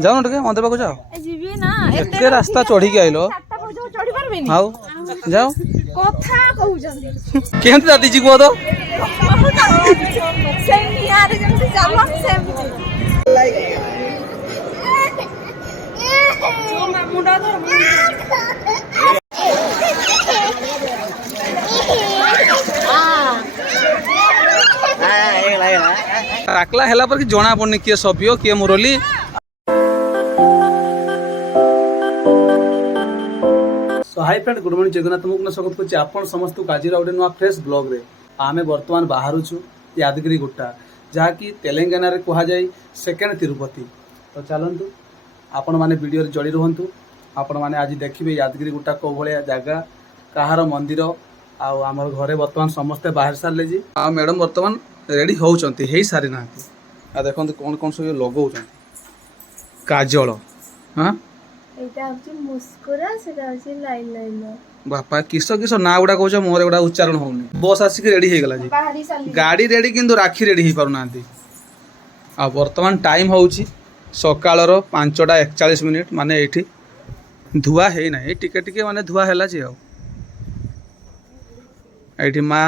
जाओ ना मंदिर पाक जाओ जीवी ना एते रास्ता चढ़ी के आइलो चढ़ी पारबेनी हाउ जाओ कथा कहउजंदी केंत दादी जी को तो सेम यार जमसे चलो सेम जो मुंडा धर आकला हैला पर कि जणा पड़नी किए सपियो किए Murali so hi friend good morning Jagannath तुमको स्वागत करछि आपण समस्त काजीरा ओडे नुआ फ्रेश ब्लॉग रे आमे वर्तमान बाहर छु यादगिरी गुट्टा जहा कि तेलंगाना रे कहा जाय सेकंड तिरुपति तो चलंतु आपण माने वीडियो रे जड़ी रहंतु आपण माने आज देखिबे यादगिरी गुट्टा को भलिया जागा कहार मंदिर आ हमर घरे वर्तमान समस्त बाहर सारले जी आ मैडम वर्तमान रेडी होउचंती हेई सारी ना आ देखंतु कोन कोन सब लगौचंती काजल हां एटा होची मुस्कुरा सेटा होची लाइन लाइन बापा किस किस ना गुड़ा कहछ मोर गुड़ा उच्चारण होउनी बस आसिक रेडी हे गला जी बाहरी साली गाड़ी रेडी किंतु राखी रेडी हे पारुनांती आ वर्तमान टाइम होउची सकाळर 5:41 माने एठी धुआ हे ना ए टिके टिके माने धुआ हैला जी आ एठी मां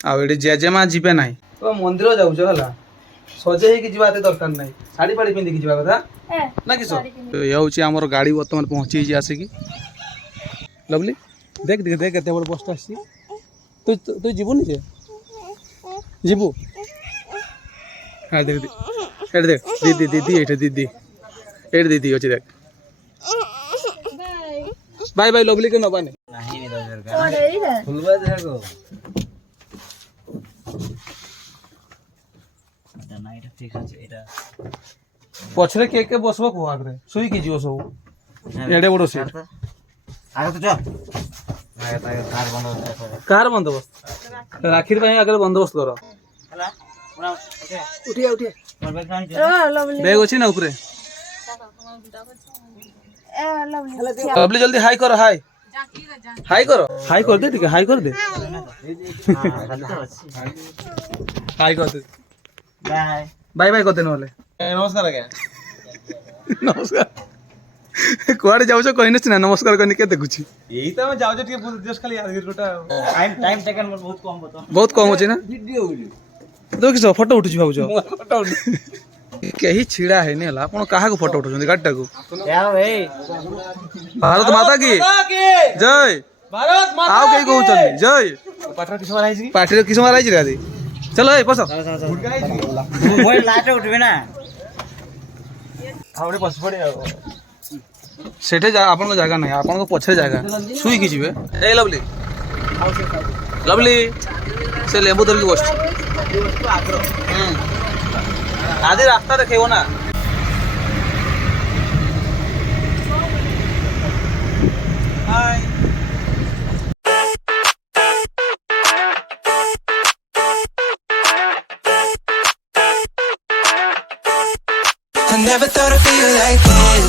आ एठी जेजेमा जीबे नाही तो मंदिर जाउछ हला सजे हे कि जीवाते दरकार नाही साड़ी पाड़ी पिंदी कि जीवा कथा ना किसो ये होची हमर गाड़ी वर्तमान पहुंची जी आसे कि लवली देख देख देख केते बड़ पोस्ट आसी तू जीवनी जे जीवू हां देख देख एड देख दीदी दीदी एठे दीदी एड दीदी होची देख बाय बाय लवली के नबाने नहीं नहीं दरकार फुलबा देखो এটা না এটা ঠিক আছে এটা पछरे के बसबो को आगरे सुई की जियो सब एडे बड़ो सीट आगे तो चल आगे ताके कार बंदोबस्त कार बंदोबस्त राखीर भाई आगे बंदोबस्त करो हला पूरा ओके उठिया उठिया मोर बैग नहीं लवली बैग अछि ना ऊपरे ए लवली लवली जल्दी हाई करो हाई हाई कर दे ठीक है हाई कर दे हाई कर दे बाय बाय बाय कर दे नले नमस्कार आज्ञा नमस्कार कुआडे जाउछ कहिनस ना नमस्कार करनी के देखुछि यही तो मैं जाऊ जे जस्ट खाली यादगिरी गोटा टाइम टाइम टेकन बहुत कम बतो बहुत कम होछि ना वीडियो तो किस फोटो उठुछि भाउछ फोटो केही छिड़ा है ने हला आपण काहा को फोटो उठुछन गाडटा को यार ए भारत माता की जय भारत माता आओ कई कहउछन जय पाटर किस माराई छी पार्टी किस माराई छी रादी चलो ए पस मोबाइल लाटे उठबे ना आवडे बस पड़े सेठे जा आपन को जागा नहीं आपन को पछरे जागा सुई की जीवे ए लवली लवली से लेबू धर की बस आदि रास्ता देखेबो ना हाय I never thought I'd feel like this.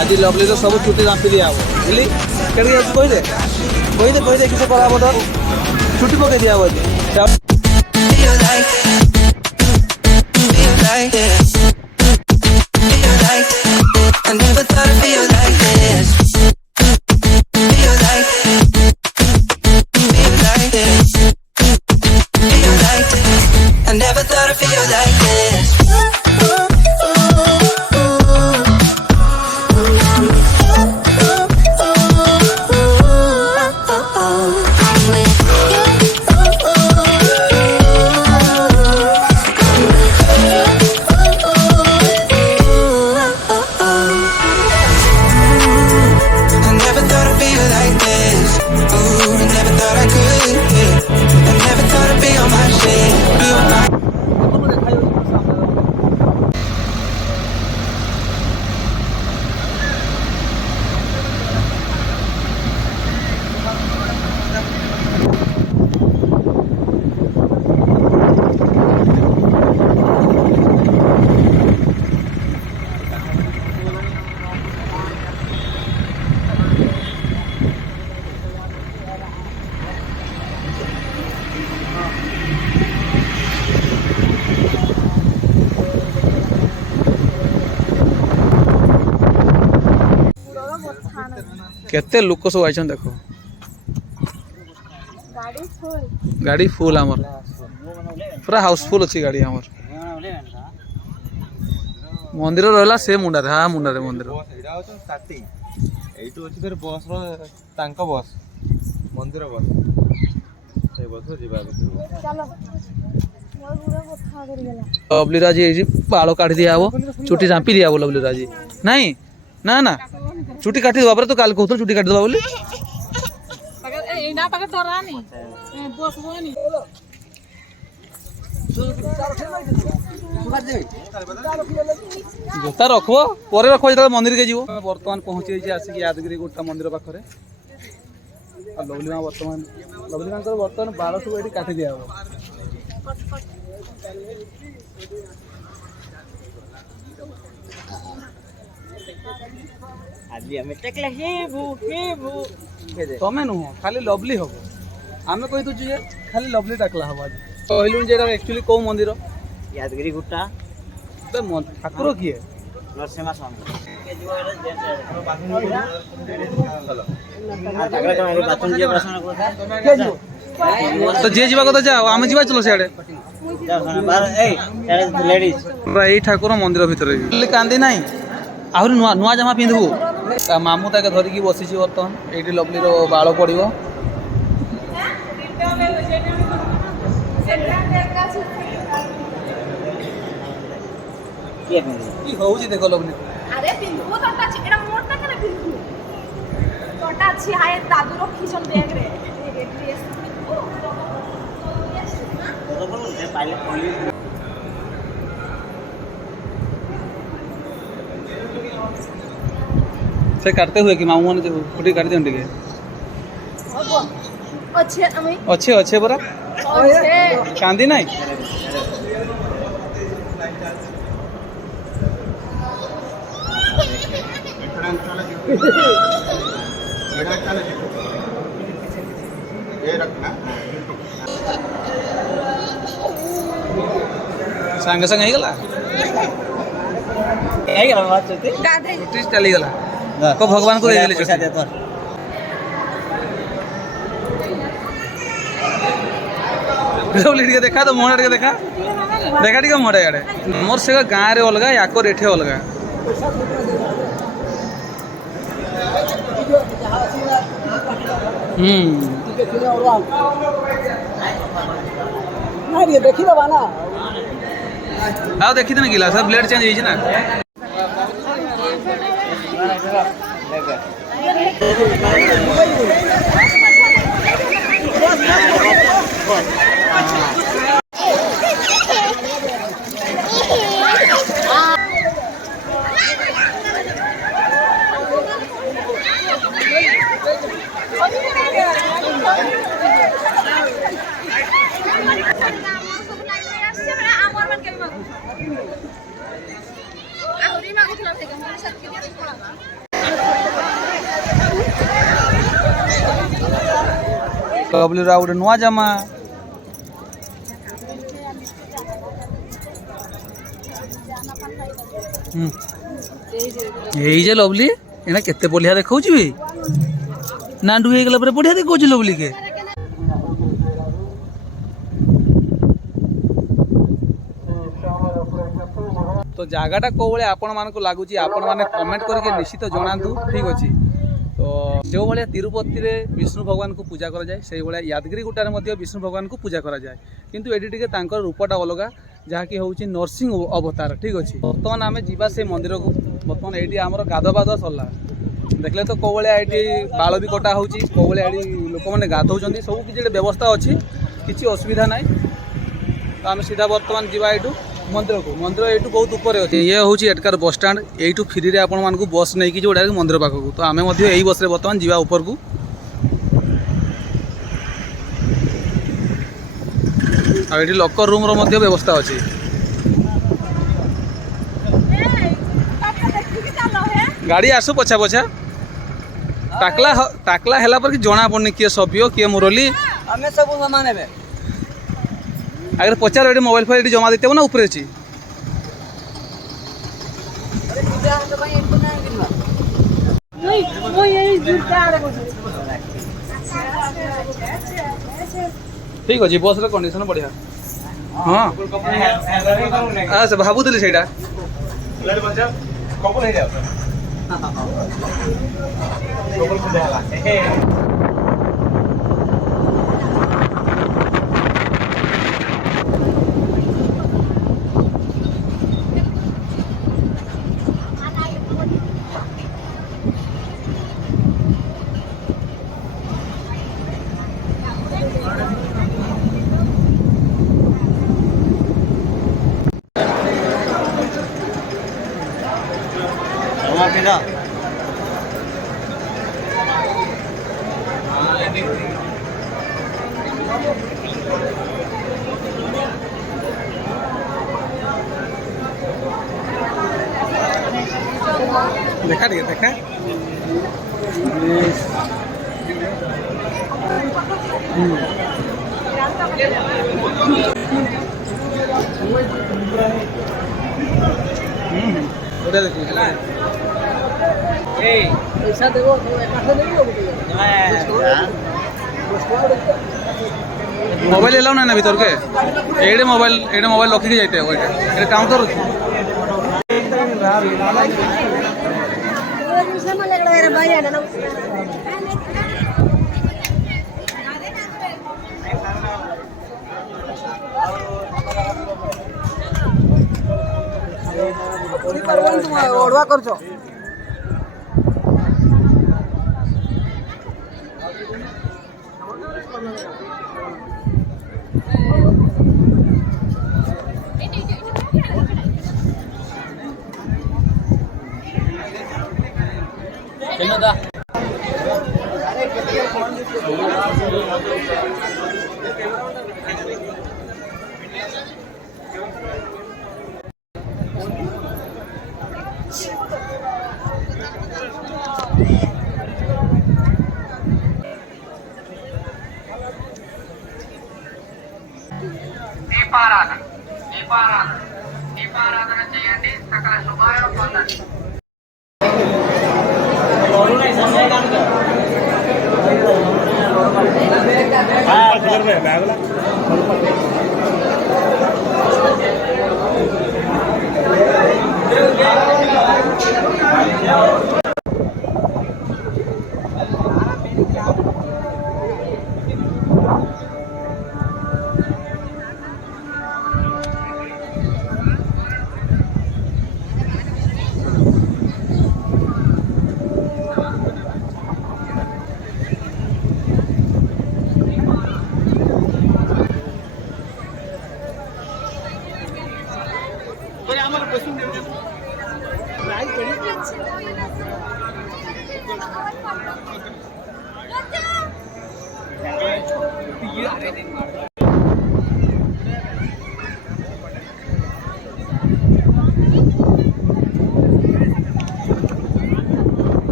आज लवली तो सब छुट्टी जापी दिया हो बुझली केड़ी आज कोई दे किसे कराबो तो छुट्टी को के दिया हो Feel like this. Feel like I never thought I'd feel like this. Feel like this. Feel like I never thought I'd feel like this. केते लोक सब आइछन देखो गाड़ी फुल गाड़ी फुल आमर पूरा हाउसफुल अच्छी गाड़ी आमर मंदिर रहला से मुंडा रे मंदिर ଏଇଟା ହଉଛି ଷ୍ଟାର୍ଟିଂ ଏଇଠୁ ଅଛି ଫେର ବସ୍ର ତାଙ୍କ ବସ୍ ମନ୍ଦିର ବସ୍ ସେଇ ବସ୍ରେ ଯିବା ଭିତରକୁ चलो मोर पूरा कथा कर गेला लवली राजी ये बाल काट दिया वो चुटी झांपी दिया वो लवली राजी नहीं ना ना चुटी काटी दवा तो काल कहतो चुटी काटी दवा बोली जोता रखो पर रखो जो मंदिर के जीव बर्तमान पहुंची जाइए आसिक यादगिरी गुट्टा मंदिर पाखे लवली माँ बर्तमान बाल सब ये काटी दिया वो तमें नुह खाली लवली हम आम कही दूचे जे खाली लवली डाकला हम आज कहलु जे एक्चुअली कौ मंदिर यादगिरी गुट्टा ठाकुर किए नरसिंह स्वामी तो जे जीवा कथा जाओ आम जीवा चलो सियाड़े लेडीज यही ठाकुर मंदिर भितर कांदी ना आहरी नुआ नुआ जमा पिंधबू मामू ताके धरिकी बसी बर्तमान ये लवली बाल पड़ो देख लवली अरे पिंधु तोटा एटा मोटा केना पिंधु तोटा छी हाय दादू रखिसन बैग रे ड्रेस से काटते हुए कि मामू ने फुटी काट दियो टिके अच्छे अमी अच्छे अच्छे बरा अच्छे कांदी ना संगे संगे ही गला गाधे छुट्टी चली गला को भगवान को दे देले छुट्टी लवली देखा तो मोहन देखा देखा टी मोड़े आड़े मोर से गाँव रे अलग याकर एठे अलग देखी ना गिला सब ब्लेड चेंज होइछ ना लवली गोटे नुआ जामा यही जे लवली एना केते बढ़िया देखौछ बे नांडू हे गेला पर बढ़िया देखौछ लवली के तो जगाटा कौ भाई आपण मान लगुच आपण मैंने कमेंट करके निश्चित जनातु ठीक अच्छे तो जो भाया तिरुपति रे विष्णु भगवान को पूजा करा जाए से भाया यादगिरी गुट्टार विष्णु भगवान को पूजा करा जाए किंतु एटी टिके तांकर रूपटा अलग जहाँकि हूँ नरसिंह अवतार ठीक अच्छे बर्तमान आम जा से मंदिर को बर्तमान ये आम गाधुआध सरला देखले तो कौ भाया ये बाल भी कटा हो कौ भाया लोक मैंने गाधौं सब किसी व्यवस्था अच्छी किसी असुविधा ना तो आम सीधा बर्तमान जावा यू मंदिर को मंदिर ये बहुत ऊपर अच्छे ये हूँ एटकार बस स्टाण यू फ्री आपण मानक बस नहीं जो डायरेक्ट मंदिर पाखक तो आम यही बस बर्तमान जावा ऊपर को आठी लकर रूम व्यवस्था अच्छी गाड़ी आसु पछा पछा टाकला टाकला है पर जना पड़नी किए सभ्य किए मुरली हमें सब सामान है आगे पचार ये मोबाइल फोन ये जमा देते ना ऊपर अच्छी ଠିକ ଅଛି ବସ୍ର କଣ୍ଡିସନ ବଢ଼ିଆ ହଁ ସେ ଭାବୁଥିଲି ସେଇଟା କପଲ ହେଇଯାଉ ଦେଖା ଟିକେ ଦେଖା ବଢ଼ିଆ ଦେଖୁଛି ହେଲା पैसा देबो तो एकाठे देबो मोबाइल एलाउ ना भीतर के एडे मोबाइल रखिक जाते ये काउंटर अच्छे ओढवा करछो దీపారాధన చేయండి సకల శుభాలను పొందండి.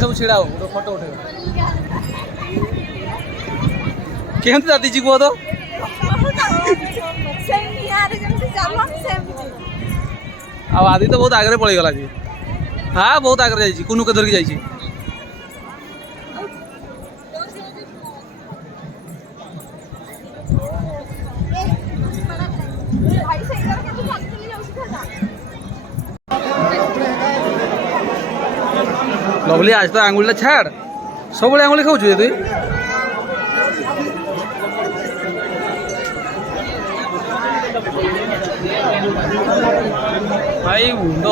सब छिड़ा हो फोटो उठे केमती दादी जी को तो अब आदि तो बहुत आगे पड़े गला जी हाँ बहुत आगे जाइए कुनू के धर के जाइए लवली आज तो आंगुल छाड़ सब आंगुल खाऊ तुई भाई मुंड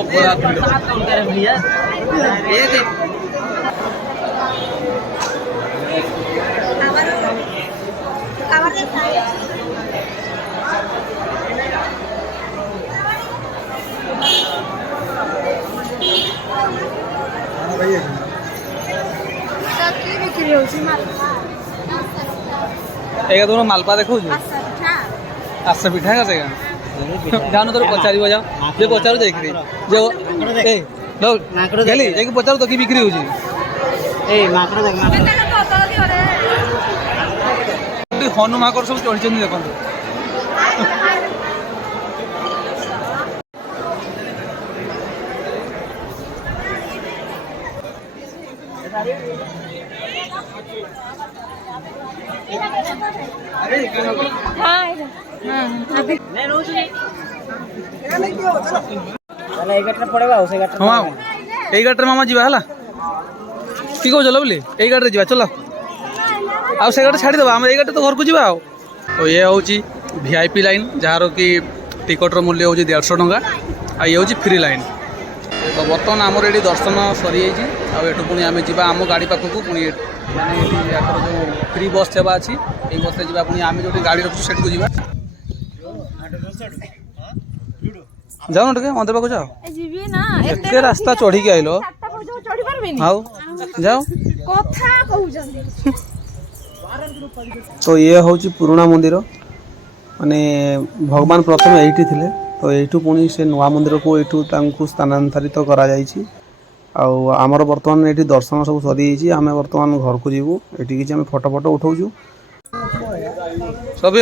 एक तुम मालपा देखा ଆସ ପିଠା କା ସେଗା ଯାଉନ ତୋର ପଚାରିବ ଯାଅ ଯେ ପଚାରୁ ଯାଇକିରି ଯେ ଏ ଗେଲି ଯାଇକି ପଚାରୁ ତ କି ବିକ୍ରି ହଉଛି ହନୁମାକର ସବୁ ଚଢିଛନ୍ତି ଦେଖନ୍ତୁ। ହଁ ଏଇ ଗାଡ଼ିରେ ମାମା ଯିବା ହେଲା କି କହୁଛ ବୋଲି ଏଇ ଗାଡ଼ିରେ ଯିବା ଚଲ ଆଉ ସେ ଗାଡ଼ି ଛାଡ଼ିଦେବା ଆମେ ଏଇ ଗାଡ଼ିରେ ତ ଘରକୁ ଯିବା ଆଉ ଇଏ ହେଉଛି VIP ଲାଇନ୍ ଯାହାର କି ଟିକଟର ମୂଲ୍ୟ ହେଉଛି 150 ଟଙ୍କା ଆଉ ଇଏ ହେଉଛି ଫ୍ରି ଲାଇନ୍। ତ ବର୍ତ୍ତମାନ ଆମର ଏଠି ଦର୍ଶନ ସରିଯାଇଛି ଆଉ ଏଠୁ ପୁଣି ଆମେ ଯିବା ଆମ ଗାଡ଼ି ପାଖକୁ ପୁଣି ମାନେ ଏଠି ଆମର ଯେଉଁ ଫ୍ରି ବସ୍ ସେବା ଅଛି ଏଇ ବସ୍ରେ ଯିବା ପୁଣି ଆମେ ଯେଉଁଠି ଗାଡ଼ି ରଖୁଛୁ ସେଠିକୁ ଯିବା। ଯାଉନ ଟିକେ ମନ୍ଦିର ପାଖକୁ ଯାଅ ଯିବି ନା ଏତେ ରାସ୍ତା ଚଢ଼ିକି ଆଇଲ ଚଢି ପାରିବିନି ଆଉ ଯାଅ କଥା କହୁଛନ୍ତି। ତ ଇଏ ହେଉଛି ପୁରୁଣା ମନ୍ଦିର ମାନେ ଭଗବାନ ପ୍ରଥମେ ଏଇଠି ଥିଲେ ତ ଏଇଠୁ ପୁଣି ସେ ନୂଆ ମନ୍ଦିରକୁ ଏଇଠୁ ତାଙ୍କୁ ସ୍ଥାନାନ୍ତରିତ କରାଯାଇଛି ଆଉ ଆମର ବର୍ତ୍ତମାନ ଏଇଠି ଦର୍ଶନ ସବୁ ସରିଯାଇଛି ଆମେ ବର୍ତ୍ତମାନ ଘରକୁ ଯିବୁ ଏଠି କିଛି ଆମେ ଫଟୋ ଉଠଉଛୁ ସଭି